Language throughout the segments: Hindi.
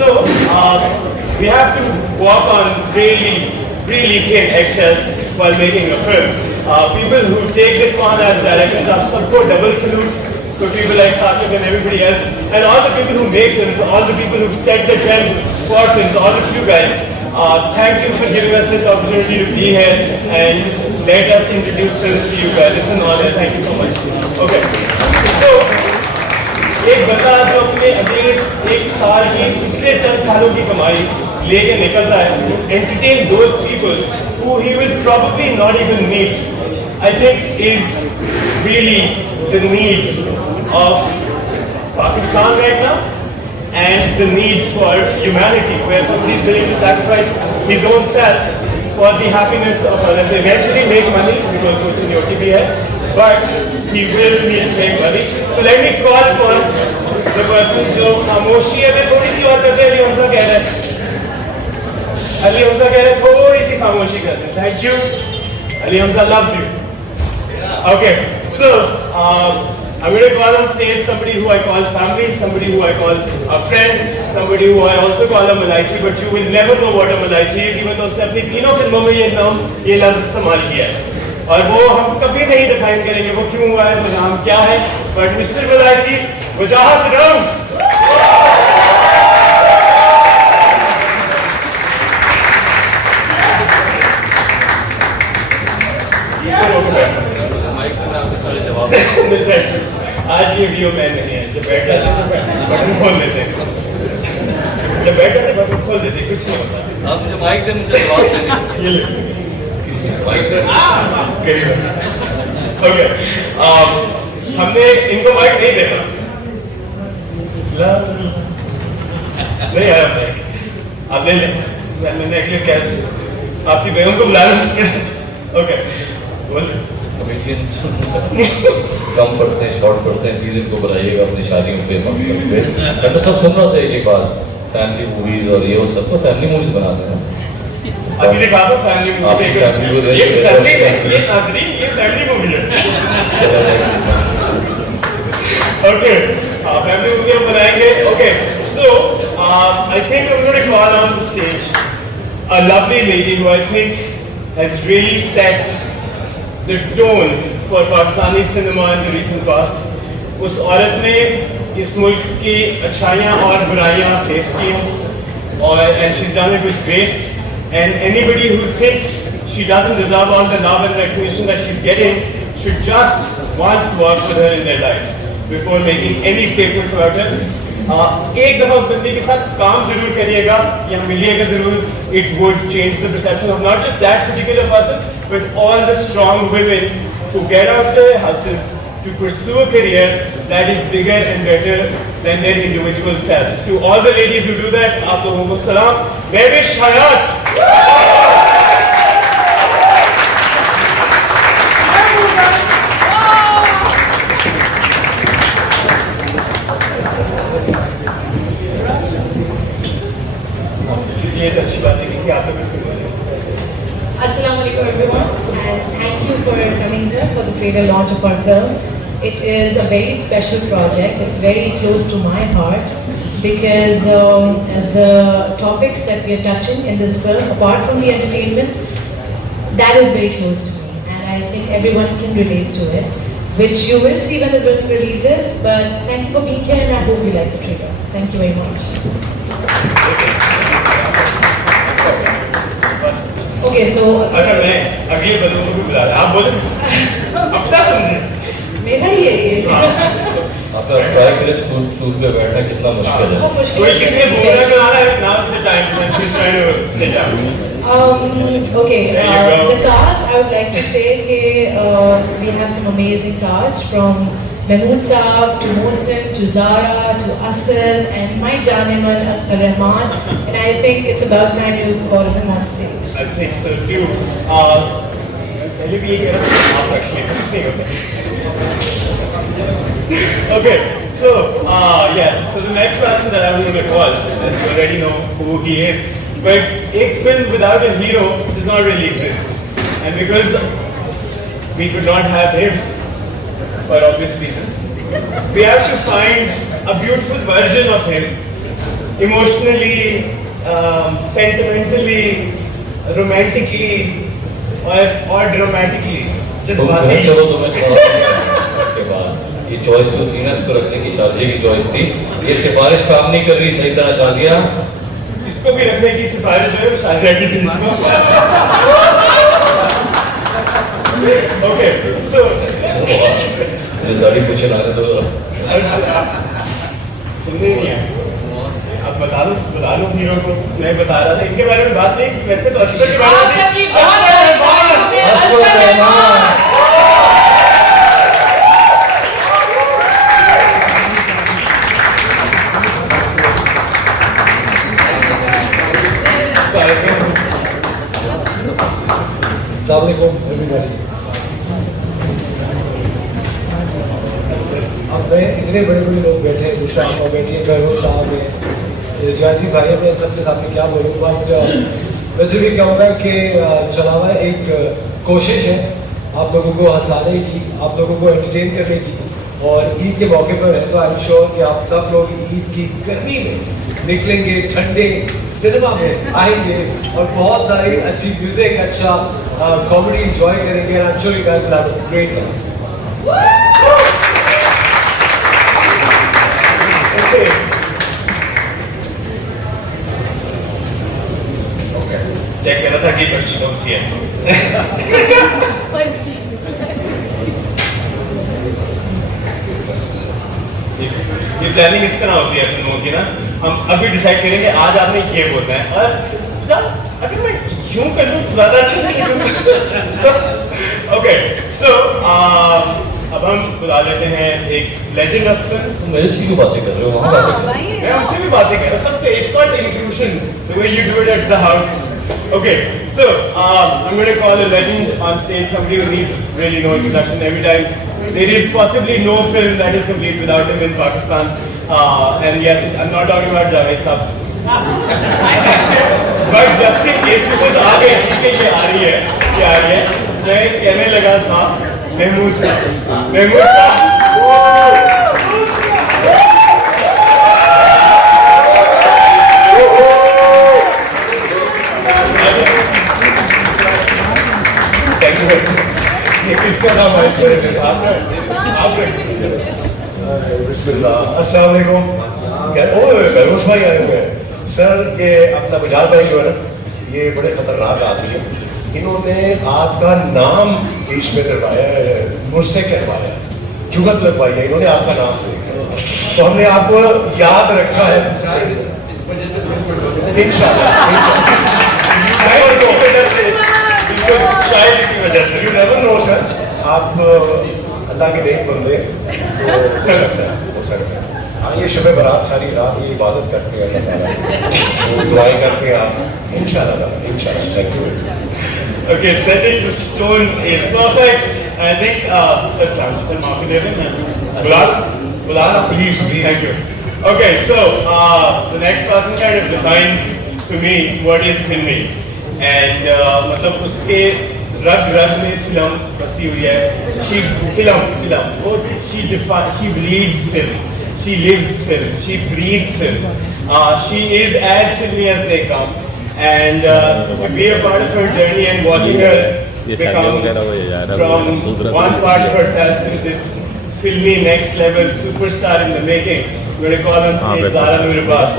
So we have to walk on really thin eggshells while making a film. People who take this on as directors, आप सबको double salute for people like Saket and everybody else, and all the people who make films, all the people who set the trend for films, all of you guys. Thank you for giving us this opportunity to be here and let us introduce films to you guys. It's an honor. Thank you so much. Okay. So, एक बंदा जो अपने अगले एक साल की पिछले चंद सालों की कमाई लेके निकलता है, entertain those people who he will probably not even meet, I think is really the need of Pakistan right now and the need for humanity, where somebody is willing to sacrifice his own self for the happiness of others. Eventually make money because वो seniority भी है, but he will need to make money. So let me call upon the person जो खामोशी है, मैं थोड़ी सी बात करते हैं, अली हमजा कह रहे हैं, अली हमजा कह रहे हैं थोड़ी सी खामोशी करते हैं. Thank you. Ali Hamza loves you. Okay, so I'm going to call on stage somebody who I call family, somebody who I call a friend, somebody who I also call a Malaichi, but you will never know what a Malaichi is, even though उसने अपनी तीनों फिल्मों में ये लफ्ज़ इस्तेमाल किया है. और वो हम कभी नहीं डिफाइन करेंगे वो क्यों हुआ है, वो नाम क्या है, बट मिस्टर मलाइची वजाहत रऊफ. आज ये वीडियो मैन नहीं है, जब बैठ जाते हैं बटन खोल देते हैं, जब बैठ जाते हैं बटन खोल देते हैं, कुछ नहीं होता. आप मुझे माइक दे, मुझे जवाब देने. ये ले करीब. ओके, हमने इनको माइक नहीं देना. नहीं आया माइक, आप ले लें. मैंने एक्चुअली क्या आपकी बहन को बुलाना. ओके, बोल. कम पढ़ते हैं, शॉर्ट पढ़ते हैं, प्लीज इनको बुलाइएगा अपनी शादियों पे, फंक्शन पे. मैं तो सब सुन रहा था एक बात, फैमिली मूवीज और ये वो सब तो फैमिली मूवीज बनाते हैं. अभी दिखा दो फैमिली मूवी. ये फैमिली मूवी है. ओके, फैमिली मूवी हम बनाएंगे. Okay, so I think I'm going to call on the stage a lovely lady who I think has really set the tone for Pakistani cinema in the recent past. उस औरत ने इस मुल्क की अच्छाइयाँ और बुराइयाँ फेस की और and she's done it with grace. And anybody who thinks she doesn't deserve all the love and recognition that she's getting should just once work with her in their life before making any statements about her. एक दफा उस बंदी के साथ काम जरूर करिएगा या मिलिएगा जरूर. It would change the perception of not just that particular person, but all the strong women who get out of their houses to pursue a career that is bigger and better than their individual self. To all the ladies who do that, आप लोगों को सलाम. Mehwish Hayat. ये तो अच्छी बात है कि आप लोग इसको बोलें. Assalamualaikum everyone, and thank you for coming here for the trailer launch of our film. It is a very special project. It's very close to my heart because the topics that we are touching in this film, apart from the entertainment, that is very close to me, and I think everyone can relate to it, which you will see when the film releases. But thank you for being here, and I hope you like the trailer. Thank you very much. Okay, so अच्छा मैं अगले बंदों को बुला रहा. आप बोले अपना समझे. मेरा ही है ये. आपका ट्राई के लिए शूट पे बैठना कितना मुश्किल है. कोई किसने बोला कि आ रहा है. Now's the time when she's trying to sit down. Okay, There you go. the cast, I would like to say that we have some amazing cast from Mahmood Saab to Mohsin to Zara to Asad and my Janeman Asghar Rahman, and I think it's about time you call him on stage. I think so too. पहले भी ये कह रहा था आप actually कुछ नहीं होता. Okay, so yes, so the next person that I'm going to call, as you already know who he is, but a film without a hero does not really exist, and because we could not have him for obvious reasons, we have to find a beautiful version of him emotionally, sentimentally, romantically, or dramatically. Just one thing. चलो तुम्हें सवाल इसके बाद ये चॉइस जो थी ना इसको रखने की शादी की चॉइस थी, ये सिफारिश काम नहीं कर रही सही तरह शादिया। इसको भी रखने की सिफारिश जो है शाजिया की थी। Okay, so ये दाढ़ी पूछे ला रहे तो तुमने नहीं है। अब बता दो हीरो को। मैं बता रहा था इनके बारे में बात नहीं की, वैसे तो असगर के बारे में आप सबकी बहुत सारी तारीफों में असगर रहमान। अस्सलामुअलैकुम एवरीबॉडी। अब में इतने बड़े बड़े लोग बैठे हैं, उषा और बैठी है, गौरव साहब है, जाजी भाई है, मैं इन सबके सामने क्या बोलूँ, बट वैसे भी क्या होगा कि चलावा एक कोशिश है आप लोगों को हंसाने की, आप लोगों को एंटरटेन करने की, और ईद के मौके पर है तो आई एम श्योर कि आप सब लोग ईद की गर्मी में निकलेंगे, ठंडे सिनेमा में आएंगे और बहुत सारी अच्छी म्यूजिक, अच्छा कॉमेडी एंजॉय करेंगे, and I am sure you guys will have a great time. Check कर रहा था कि पर्ची कौन सी है। ये प्लानिंग इस तरह होती है फिल्मों की ना, हम अभी डिसाइड करेंगे आज आपने ये बोलना है, और अगर मैं यूं कर लूँ तो ज्यादा अच्छा नहीं। ओके, सो अब हम बुला लेते हैं एक लेजेंड ऑफ फिल्म। तुम मेरे से क्यों बातें कर रहे हो? वहाँ बातें कर रहे हो। मैं उनसे भी बातें कर रहा हूँ, सबसे it's called inclusion, the way you do it at the house. Okay, so I'm going to call a legend on stage, somebody who needs really no introduction every time. There is possibly no film that is complete without him in Pakistan. And yes, I'm not talking about Javed Saab. But just in case, because आ गए ठीक है, ये आ रही है, मैं कहने लगा था महमूद साहब। ये किसका था माइक पर? अस्सलाम वालेकुम। ओए गैरोश भाई आए हुए हैं। सर ये अपना बजाज भाई जो है ना, ये बड़े खतरनाक आदमी है, इन्होंने आपका नाम बीच में करवाया है, मुझसे करवाया, जुगत लगवाई है इन्होंने आपका नाम लेकर, तो हमने आपको याद रखा है इंशाल्लाह। शायद इसी वजह से। You never know सर, आप अल्लाह के नेक बंदे तो हो सकता है। हाँ, ये शब बारात सारी रात ये इबादत करते हैं अल्लाह ताला, तो दुआएं करते हैं आप इंशाल्लाह। Thank you. Okay, setting the stone is perfect. I think sir माफी दे दें, बुला Please. Thank you. Okay, so the next person kind of defines for me what is filming. And मतलब उसके रग में फिल्म बसी हुई है। फिल्म वो she bleeds film, she lives film, she breathes film. She is as filmy as they come, and to be a part of her journey and watching her become from one part of herself to this filmy next level superstar in the making. We're going to call on stage Zara Noor Abbas.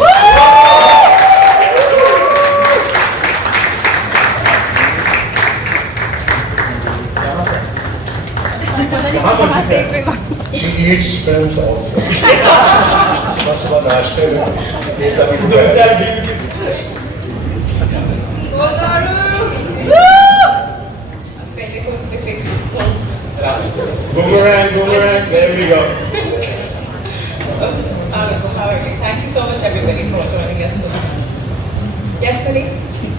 She eats films also. सुबह नाश्ते में ये कभी दोपहर Boomerang, there we go. Thank you so much everybody for joining us tonight. Yes, Malik?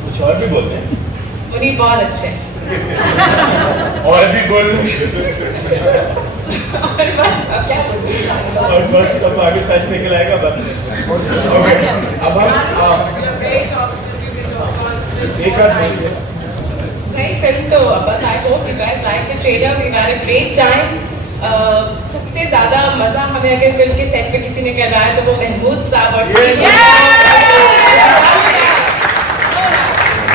कुछ और भी बोलते हैं? मुनीब बहुत अच्छे हैं। और भी बोल और बस अब क्या बोलूं? और बस अब आगे सच निकल आएगा बस। ओके, अब हम एक बार नई फिल्म तो बस I hope you guys like the trailer, we had a great time. उससे ज़्यादा मज़ा हमें अगर फिल्म के सेट पे किसी ने कर रहा है तो वो महमूद साहब और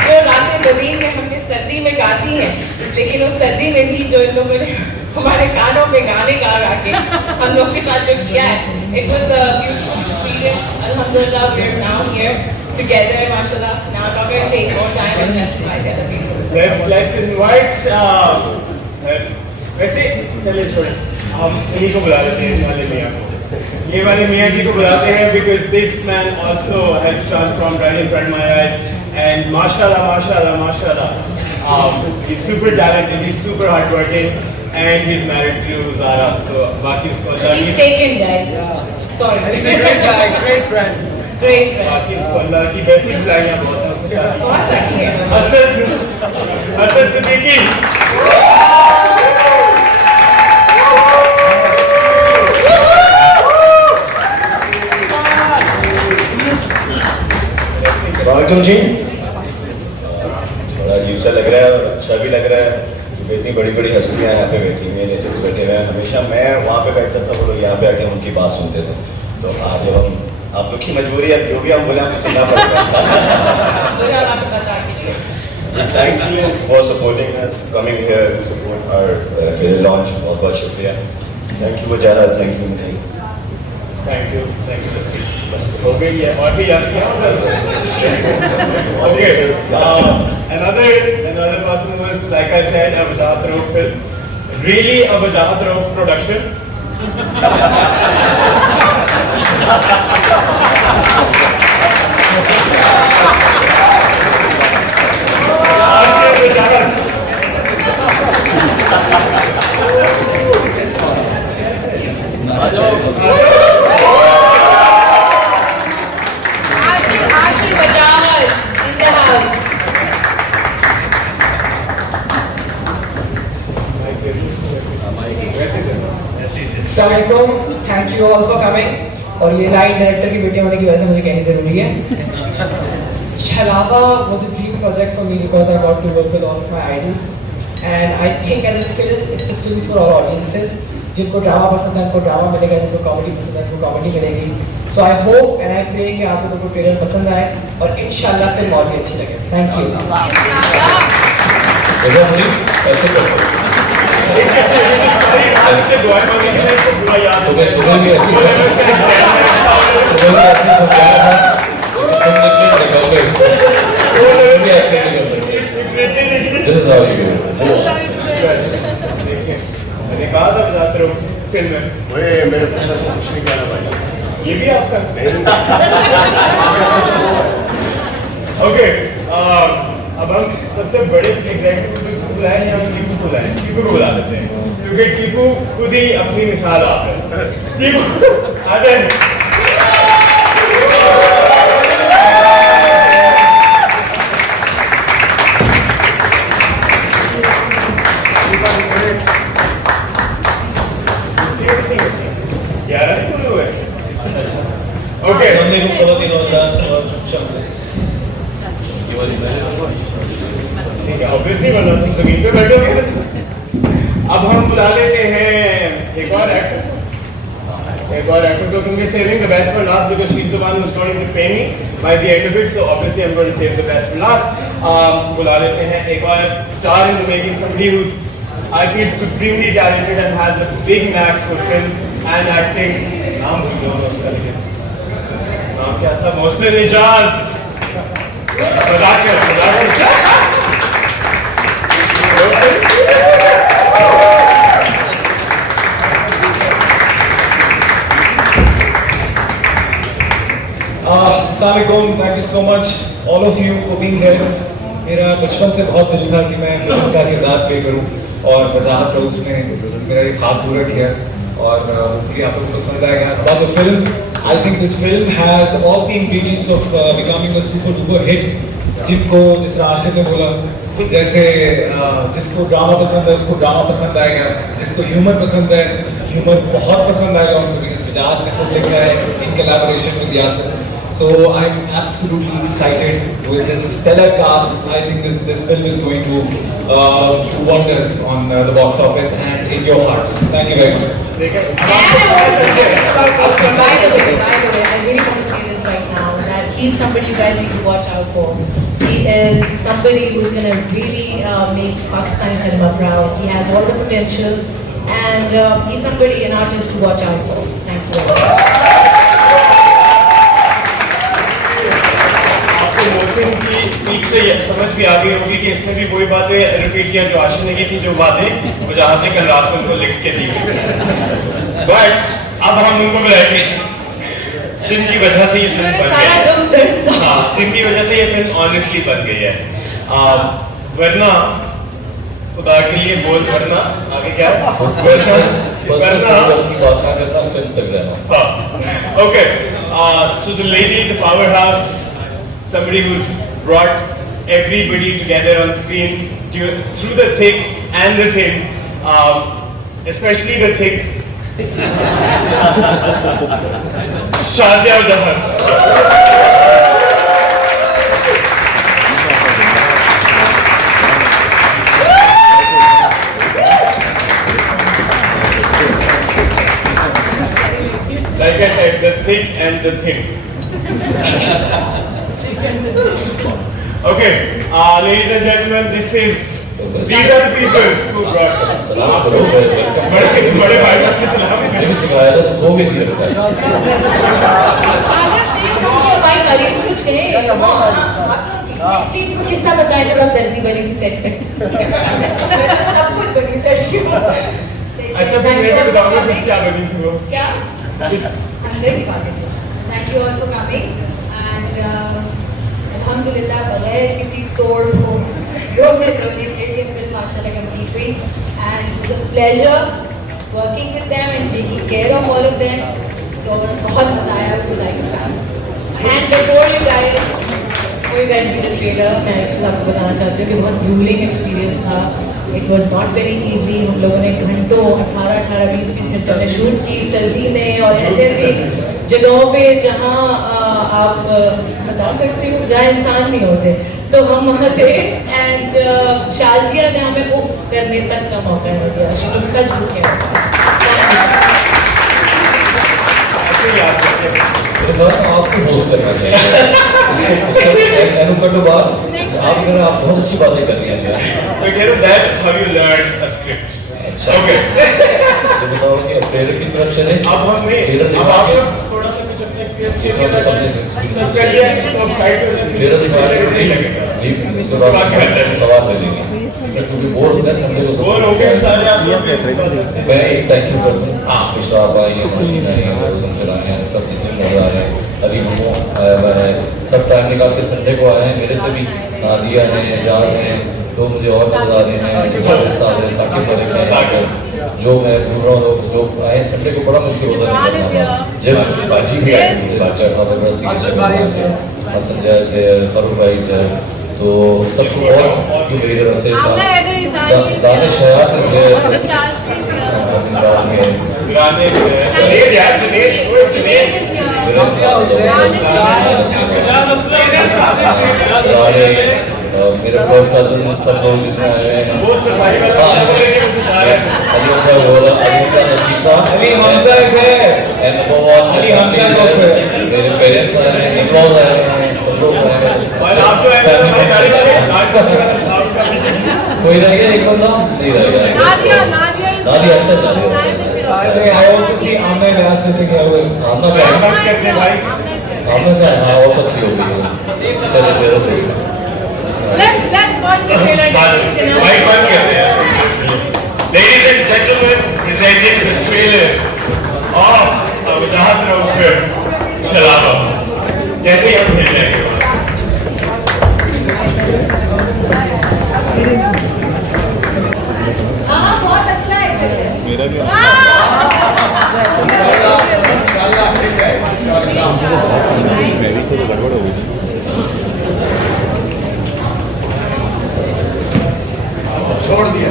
जो रातें बदीन में हमने सर्दी में काटी हैं, लेकिन उस सर्दी में भी जो इन लोगों ने हमारे कानों पे गाने गा के हम लोग के साथ जो किया है, it was a beautiful experience. Alhamdulillah, we're now here together, mashallah. Now I'm not going to take more time and let's invite the other people. Let's invite. वैसे चलिए छोड़े, हम इन्हीं को बुला लेते हैं, इस वाले मियाँ को। ये वाले मियाँ जी को बुलाते हैं because this man also has transformed right in front of my eyes and mashallah, he's super talented, he's super hardworking and he's married to Zara, so बाकी उसको अल्लाह He's की taken, guys. Sorry. He's a great guy, great friend. Great friend. बाकी उसको अल्लाह की वैसी बुलाइयाँ बहुत हैं उससे शादी। बहुत lucky है। हसन सिद्दीकी। वालेकुम जी, बड़ा अजीब सा लग रहा है और अच्छा भी लग रहा है। इतनी बड़ी बड़ी हस्तियाँ यहाँ पे बैठी हुई हैं, लेजेंड्स बैठे हुए हैं। हमेशा मैं वहाँ पे बैठता था, वो लोग यहाँ पे आके उनकी बात सुनते थे। तो आज जब हम आप लोग की मजबूरी है, जो भी हम बोले हमको सुनना पड़ेगा। Thanks to you for supporting us, coming here to support our trailer launch. बहुत बहुत शुक्रिया। Thank you वजारा, thank you। Thank you. बस हो गई है और भी याद किया Okay. Another person was, like I said, a Wajahat Rauf film. Really a Wajahat Rauf production. Ashir Wajahat in the house. Assalamualaikum, thank you all for coming. और ये लाइन डायरेक्टर की बेटी होने की वजह से मुझे कहनी ज़रूरी है। Chalava was a dream project for me because I got to work with all of my idols, and I think as a film, it's a film for all audiences. जिनको ड्रामा पसंद है उनको ड्रामा मिलेगा, जिनको कॉमेडी पसंद है उनको कॉमेडी मिलेगी। So I hope and I pray कि आप लोगों को ट्रेलर पसंद आए और इंशाल्लाह फिल्म और भी अच्छी लगे। Thank you. ऐसे करते आज से दुआ मांगी थी, इसको पूरा याद हो गया। तुम्हें भी ऐसी समझाया था, तुम निकले निकल गए, तुम भी ऐसे नहीं कर सकते। This is how you do it. मैंने कहा था जाते रहो फिल्म में। मेरे कुछ नहीं कहना भाई। ये भी आपका। ओके, अब हम सबसे बड़े एग्जीक्यूटिव प्रोड्यूसर को बुलाएं या हम टीपू को बुलाएं? टीपू को बुला लेते हैं क्योंकि टीपू खुद ही अपनी मिसाल आप है। टीपू आ जाए। ओके, सामने को बहुत ही रोज़ाना और शब्द ये वाली ठीक है, ऑब्वियसली मतलब तुम जमीन पे बैठोगे। अब हम बुला लेते हैं एक और एक्टर को, क्योंकि saving the best for last because she's the one who's going to pay me by the end of it, so obviously I'm going to save the best for last. बुला लेते हैं एक और star in the making, somebody who's I feel supremely talented and has a big knack for films and acting. नाम भूल गया उसका, लेकिन नाम क्या था? Mohsin Ijaz. Assalamualaikum, thank you so much all of you for being here. मेरा बचपन से बहुत दिल था कि मैं फिल्म का किरदार प्ले करूं और वजाहत रऊफ ने मेरा ये ख्वाब पूरा किया और होपफुली आप लोगों को पसंद आएगा। About the film, I think this film has all the ingredients of becoming a super duper hit. जिनको जिस तरह आशिक ने बोला, जैसे जिसको ड्रामा पसंद है उसको ड्रामा पसंद आएगा, जिसको ह्यूमर पसंद है ह्यूमर बहुत पसंद आएगा उनको, because वजाहत ने खुद लिखा है in collaboration with Yasir. So I'm absolutely excited with this stellar cast. I think this film is going to do wonders on the box office and in your hearts. Thank you very much. And I want to say something about Oscar. By the way, I really want to say this right now, that he's somebody you guys need to watch out for. He is somebody who's going to really make Pakistani cinema proud. He has all the potential, and he's somebody, an artist to watch out for. Thank you very much. Mohsin की स्पीच से ये समझ भी आ गई होगी कि इसने भी वही बातें रिपीट किया जो आशा ने की थी, जो बातें वो चाहते कल रात को उनको लिख के दी। बट अब हम उनको बुलाएंगे जिनकी वजह से ये फिल्म बन गई है। हाँ, जिनकी वजह से ये फिल्म ऑनेस्टली बन गई है। वरना खुदा के लिए बोल, वरना आगे क्या है? Okay, so the lady, the powerhouse, somebody who's brought everybody together on screen through the thick and the thin, especially the thick. Shazia Jahan. Like I said, the thick and the thin. Okay, ladies and gentlemen, these are the people who brought. बड़े भाई बहन के सलाम। मैंने भी सिखाया था, तो सो गई थी लड़का। कुछ कहें, प्लीज वो किस्सा बताएं जब आप दर्जी बनी थी सेट पे। सब कुछ बनी सेट की। अच्छा, फिर मैं भी बताऊंगा कुछ क्या बनी थी वो। क्या? अंदर ही बातें। Thank you all for coming and अल्हम्दुलिल्लाह बगैर किसी तोड़ फोड़ रोने धोने के ये फिल्म माशाल्लाह कंप्लीट हुई and it was a pleasure working with them and taking care of all of them. तो बहुत मजा आया, we like the family. And before you guys see the trailer, मैं actually आपको बताना चाहती हूँ कि बहुत grueling experience था. It was not very easy. हम लोगों ने घंटों 18-18, 20-20 घंटे हमने शूट की सर्दी में और ऐसी जगहों पे जहाँ आप बता सकते हो जहाँ इंसान नहीं होते, तो हम वहाँ थे एंड शाजिया ने हमें उफ करने तक का मौका नहीं दिया। She took such good care of us. आपको होस्ट करना चाहिए। एनुकट बाद आप बहुत अच्छी बातें कर रही हैं। That's how you learn a script. अच्छा, Okay. तो बताओ कि प्रेरक की तरफ से नहीं, अब हमने अब आप लोग थोड़ा सा कुछ अपने एक्सपीरियंस शेयर करना चाहें। सब कर लिया है तो अब साइड पे ट्रेलर दिखा रहे नहीं लगेगा। हैं, इसके बाद सवाल ले लेंगे क्योंकि बोर होता है संडे को। बोर हो गए सारे आप लोग। मैं एक थैंक यू करता हूँ मिश्रा भाई, मशीन आई है, रोशन आए हैं, सब जितने नजर आ रहे हैं, अभी मोमो आया हुआ है, सब टाइम निकाल के संडे को आए हैं। मेरे से भी नादिया हैं, एजाज हैं, तो मुझे और नजर आ रहे हैं, साकिब मलिक हैं, जो मैं बोल रहा हूँ जो आए संडे को बड़ा मुश्किल होता है जब बाजी भी आई हसन जैज है, फरूक भाई है, तो सबसे और जो मेरी तरफ से दानिश हयात मेरे फर्स्ट कजन सब लोग जितने आए हैं, मेरे पेरेंट्स आए हैं, इन-लॉज आए हैं, सब लोग आए हैं। कोई रह गया? एक बंदा नहीं रह गया। नादिया ऐसे I also see Amna Vyas sitting here with. आमना क्या है? हाँ, और अच्छी हो गई है। चलिए मेरे को Let's watch the trailer. Ladies and gentlemen, presenting the trailer of Wajahat Rauf film Shalaba. कैसे हम खेल जाएंगे? हाँ बहुत अच्छा है। मेरा भी मेरी तो गड़बड़ हो गई। छोड़ दिया।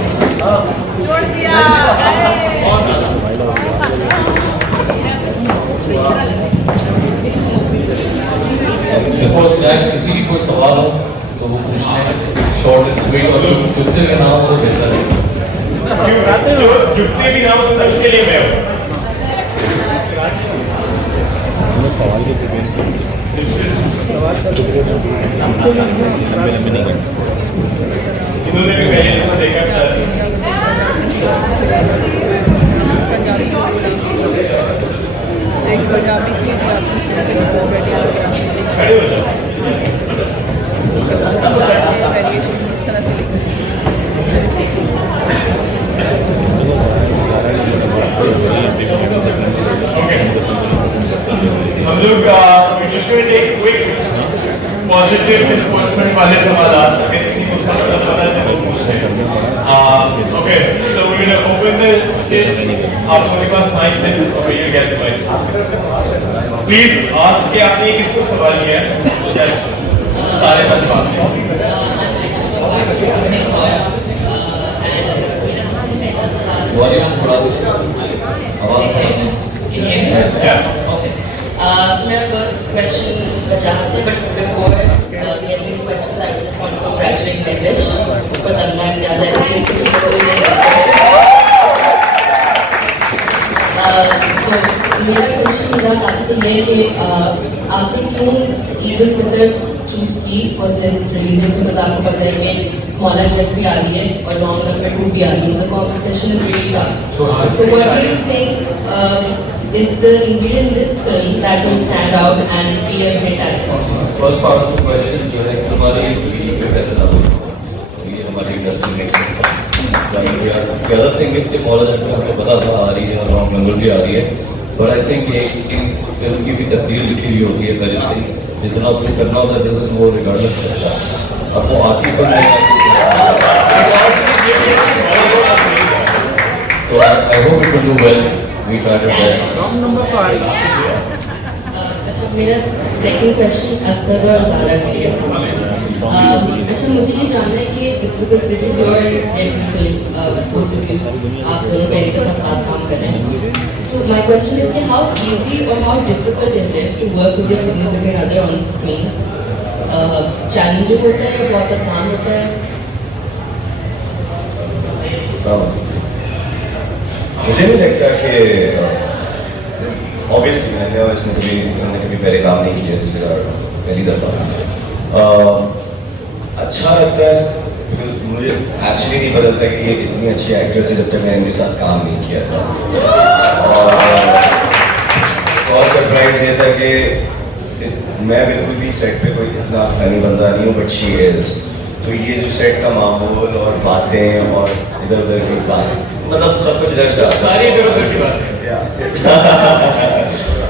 गाइस किसी की कोई सवाल हो तो वो पूछ लें, शॉर्ट एंड स्वीट, और चुपते के नाम तो बेहतर है। जो जुटते भी ना हो तो उसके लिए मैं हूँ। इन्होंने भी पहले दफा देखा खड़े हो जाओ। हम लोग just going to take quick positive reinforcement वाले सवाल अगर किसी को उसका मतलब पता है तो पूछते हैं। Okay, so we're going to open the stage. आप लोगों के पास mics हैं, okay, you get the mics. Please ask कि आपने किसको सवाल किया है, so that सारे का जवाब दें। Yes. So my first question, Rajat sir, but before getting into questions, I just want to congratulate Nimish for the So मेरा क्वेश्चन रजात आपसे ये है कि आपने क्यों ईद उल फितर चूज की फॉर दिस रिलीज, बिकॉज आपको पता है कि मौला जब भी आ रही है और लॉन्ग नंबर 2 भी आ रही है, the competition is really tough. So what do you think is the ingredient in this film that will stand out and be a hit at the box office? First part of the question जो है हमारी टीवी पे पैसे ना दो, ये हमारी इंडस्ट्री में the other thing is कि मौला जब हमको पता था आ रही है और लॉन्ग नंबर भी आ रही है, but I think एक चीज़ फिल्म की भी तकदीर लिखी हुई होती है पहले से, जितना उसको करना होता है बिजनेस वो रिगार्डलेस करता है। अब वो आती फिल्म तो I hope it will do well. We try to best. अच्छा, मेरा सेकंड क्वेश्चन असद और ज़ारा के लिए। अच्छा, मुझे ये जानना है कि because this is your debut film, both of you, आप दोनों पहली दफा साथ काम कर रहे हैं, तो माय क्वेश्चन इज कि हाउ इजी और how difficult is it to work with your significant other on screen? Challenging होता है या बहुत आसान होता है? मुझे नहीं लगता कि ऑब्वियसली मैंने और इसमें कभी पहले काम नहीं किया जैसे पहली दफ़ा। अच्छा लगता है बिकॉज मुझे एक्चुअली नहीं पता था कि ये इतनी अच्छी एक्ट्रेस है जब तक मैंने इनके साथ काम नहीं किया था। और बहुत सरप्राइज ये था कि मैं बिल्कुल भी सेट पे कोई इतना फनी बंदा नहीं हूँ, बट शी इज़। तो ये जो सेट का माहौल और बातें और इधर उधर की बातें, मतलब सब कुछ इधर से सारी इधर उधर की बातें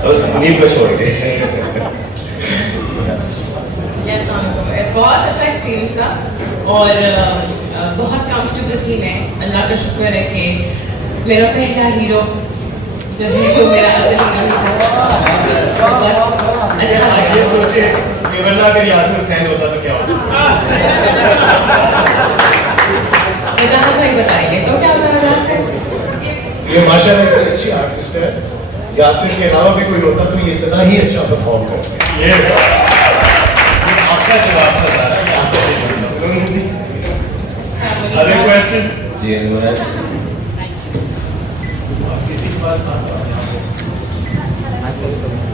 बस नींद को छोड़ के। बहुत अच्छा एक्सपीरियंस था और बहुत कंफर्टेबल थी मैं। अल्लाह का शुक्र है कि मेरा पहला हीरो जो है वो मेरा असल हीरो था। बस अच्छा ये सोचे वरना अगर यासिर हुसैन होता तो क्या होता। रजात भाई बताएंगे तो क्या होता है? ये माशाल्लाह एक अच्छी आर्टिस्ट है, यासिर के अलावा भी कोई होता तो ये इतना ही अच्छा परफॉर्म करते। ये आपका जवाब था सारा, ये आपका अदर क्वेश्चन जी अनुराग किसी के पास था सवाल?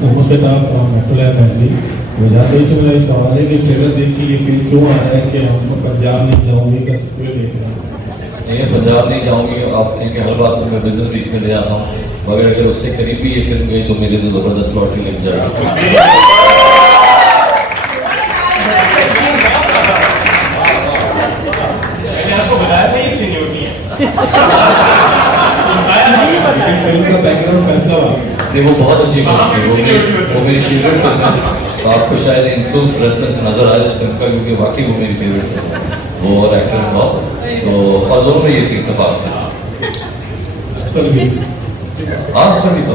मोहम्मद बेताब फ्रॉम मेट्रोलैब मैगजीन। वजाते से मेरा सवाल है कि ट्रेलर देख के ये फील क्यों आ रहा है कि हम पंजाब नहीं जाऊंगे का क्यों देख रहे हैं? नहीं, पंजाब नहीं जाऊंगी। आप कहेंगे हर बात में मैं बिजनेस बीच में ले आता हूँ, मगर अगर उससे करीब भी ये फिल्म गई तो मेरे तो ज़बरदस्त लॉटरी लग जाएगी। मैंने आपको बताया था ये चीज़ होती है। लेकिन फिल्म का बैकग्राउंड फैसलाबाद नहीं, वो बहुत अच्छी फिल्म थी, वो मेरी फेवरेट फिल्म है। तो आपको शायद इंसल्ट रेफरेंस नजर आया उस फिल्म का, क्योंकि वाकई वो मेरी फेवरेट फिल्म है, वो और एक्टर इन्वॉल्व। तो और दोनों में ये थी इत्तेफाक से। आज पर भी था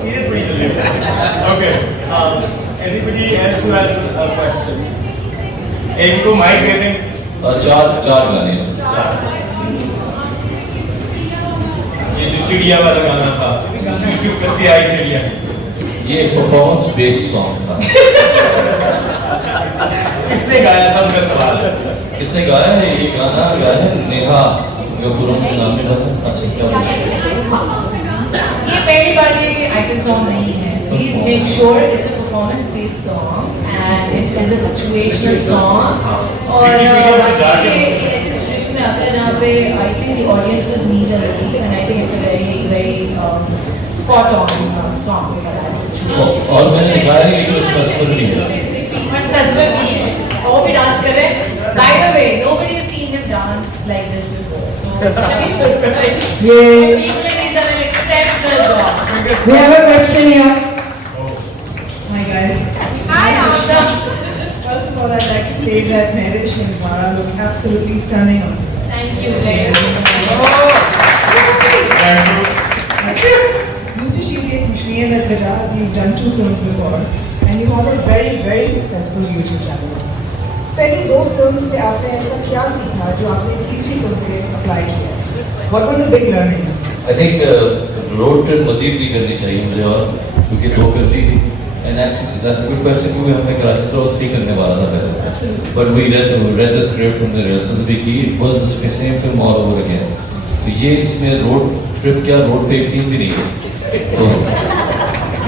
सीरियस बड़ी जल्दी। Okay, anybody else who has a question? एक को माइक दे दें। चार गाने ये जो चिड़िया वाला गाना था, चू चू करती आई चिड़िया, ये परफॉर्मेंस बेस्ड सॉन्ग था। किसने गाया था उनका सवाल है। किसने गाया है ये गाना? गाया है नेहा गपुरम के नाम में बता। अच्छा क्या बोला? ये पहली बात है कि आइटम सॉन्ग नहीं है। Please make sure it's a performance based song and it is a situational song. और बाकी ये ऐसी सिचुएशन में आता है जहाँ पे I think the audiences need a relief and I think it's a very spot on song for that situation. और मैंने दिखाया नहीं कि स्पेसिफिक नहीं है। और स्पेसिफिक नहीं है। और वो भी डांस कर रहे हैं। By the way, nobody has seen him dance like this before, so it's gonna be surprise. He's done an exceptional job. We have a question here. Hi guys. Hi, Amanda. First of all, I'd like to say that Mehwish and Mara look absolutely stunning on this. Thank you very much. दूसरी चीज़ ये पूछनी है that बेटा, you've done 2 films before and you have a very very successful YouTube channel. पहली 2 फिल्म से आपने ऐसा क्या सीखा जो आपने तीसरी फिल्म पे अप्लाई किया? What were the big learnings? I think road trip मजीद भी करनी चाहिए मुझे, और क्योंकि 2 करती थी। And actually that's a good question, क्योंकि हमने कराची से 3 करने वाला था पहले, but we read the script and the rehearsals भी की, it was the same film all over again. तो ये इसमें रोड ट्रिप क्या, रोड पे एक सीन भी नहीं है, तो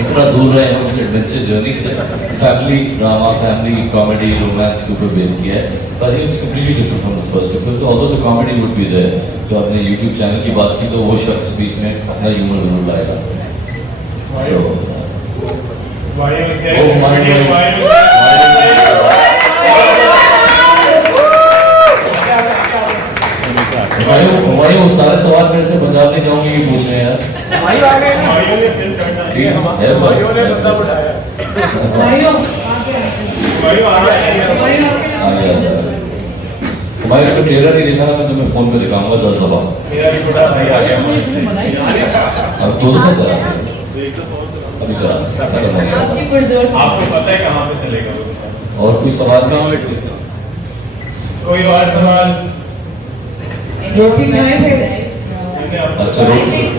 इतना दूर रहे हम उस एडवेंचर जर्नी से। Family drama, family comedy, romance के ऊपर बेस किया है, but it's completely different from the first film. तो although the comedy would be there, तो आपने यूट्यूब चैनल की बात की तो वो शख्स बीच में अपना ह्यूमर जरूर लाएगा। हमारे वो सारे सवाल मेरे से पंजाब नहीं जाऊंगी कि पूछ रहे हैं यार। हमारे को ट्रेलर नहीं देखा, मैं तुम्हें फोन पे दिखाऊंगा 10 दफा। अब 2 दफा चला, अभी चला खत्म हो गया। आपको पता है कहाँ पे चलेगा? और कोई सवाल नहीं? कोई और सवाल? रोटी खाए थे? अच्छा,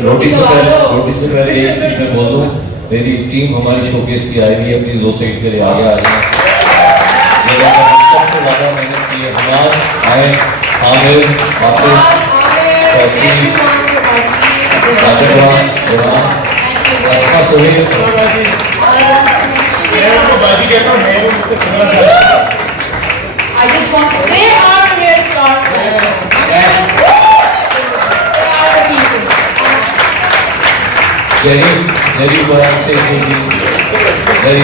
रोटी से पहले एक चीज मैं बोल दूं, मेरी टीम हमारी शोकेस की आई हुई है, प्लीज 2 सेकंड के लिए आगे आ जाए। सबसे ज़्यादा मेहनत की है हमार, आए आमिर, आतिफ, फैसी, ताजवान, अस्मा Sohail. I just want, they are the real stars. They are the people. Jerry Baran से Jerry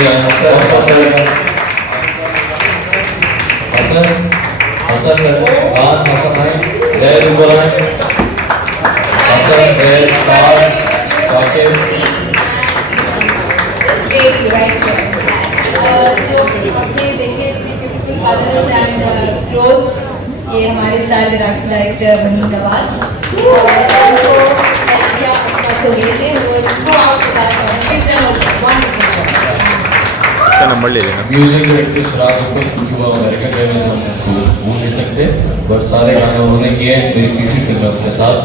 Hasan है, Jerry Baran, Hasan, Jerry, Shakir, This lady right here. जो आपने देखे ब्यूटीफुल कलर्स एंड क्लोथ्स, ये हमारे स्टाइल डायरेक्टर वनीम नवाज और उनको हेल्प किया अस्मा सोहेल ने, वो through out the dance शीज done wonderful job. का नंबर ले लेना। म्यूजिक डायरेक्टर सिराज हुसैन, क्योंकि वो अमेरिका गए हुए थे, हम भूल नहीं सकते, बट सारे गाने उन्होंने किए हैं। मेरी तीसरी फिल्म है उनके साथ।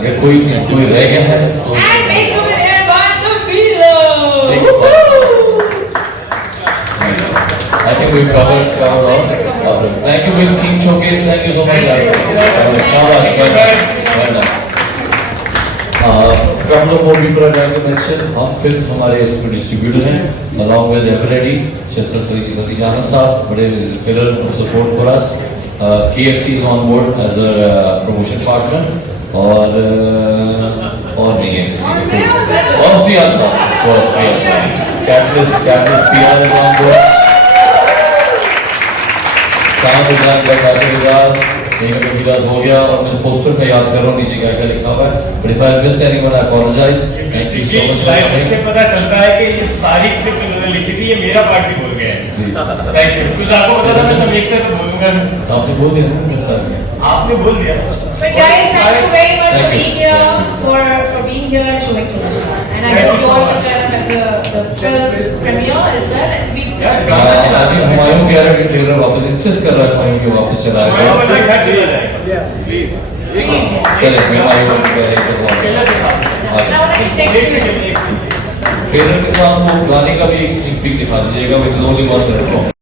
अगर कोई रह गया है तो I think we've covered all. Thank you, Mr. Team Showcase. Thank you so much. Well done. couple of more people I'd like to mention. हम फिल्म हमारे इसमें डिस्ट्रीब्यूटर हैं, along with Everready, Sati Janand साहब, बड़े pillar of support for us. KFC is on board as a promotion partner, और नहीं है किसी को, और भी आता है, of course, Catalyst PR is on board. साथ ही साथ हो गया, और मैं पोस्टर पे याद कर रहा हूँ नीचे क्या क्या लिखा हुआ है, but if I missed anyone I apologize. Thank you so much for coming. इससे पता चलता है कि ये सारी स्क्रिप्ट उन्होंने लिखी थी, ये मेरा पार्ट भी बोल गया है। Thank you. कुछ आपको पता था, मैं तो एक से तो बोलूँगा। आपने बोल दिया ना किस साल में? आपने बोल दिया। But guys, thank you very much for being here, for being here and showing so much love. And I hope you all can join up at the film premiere as well. And we. आज हुमायूं कह रहा है कि ट्रेलर वापस इंसिस्ट कर रहा है हुमायूं कि वापस चला है। प्लीज चले मैं आई वन पहले तो ट्रेलर के साथ वो गाने का भी एक स्नीक पीक दिखा दीजिएगा, which is only 1 minute long.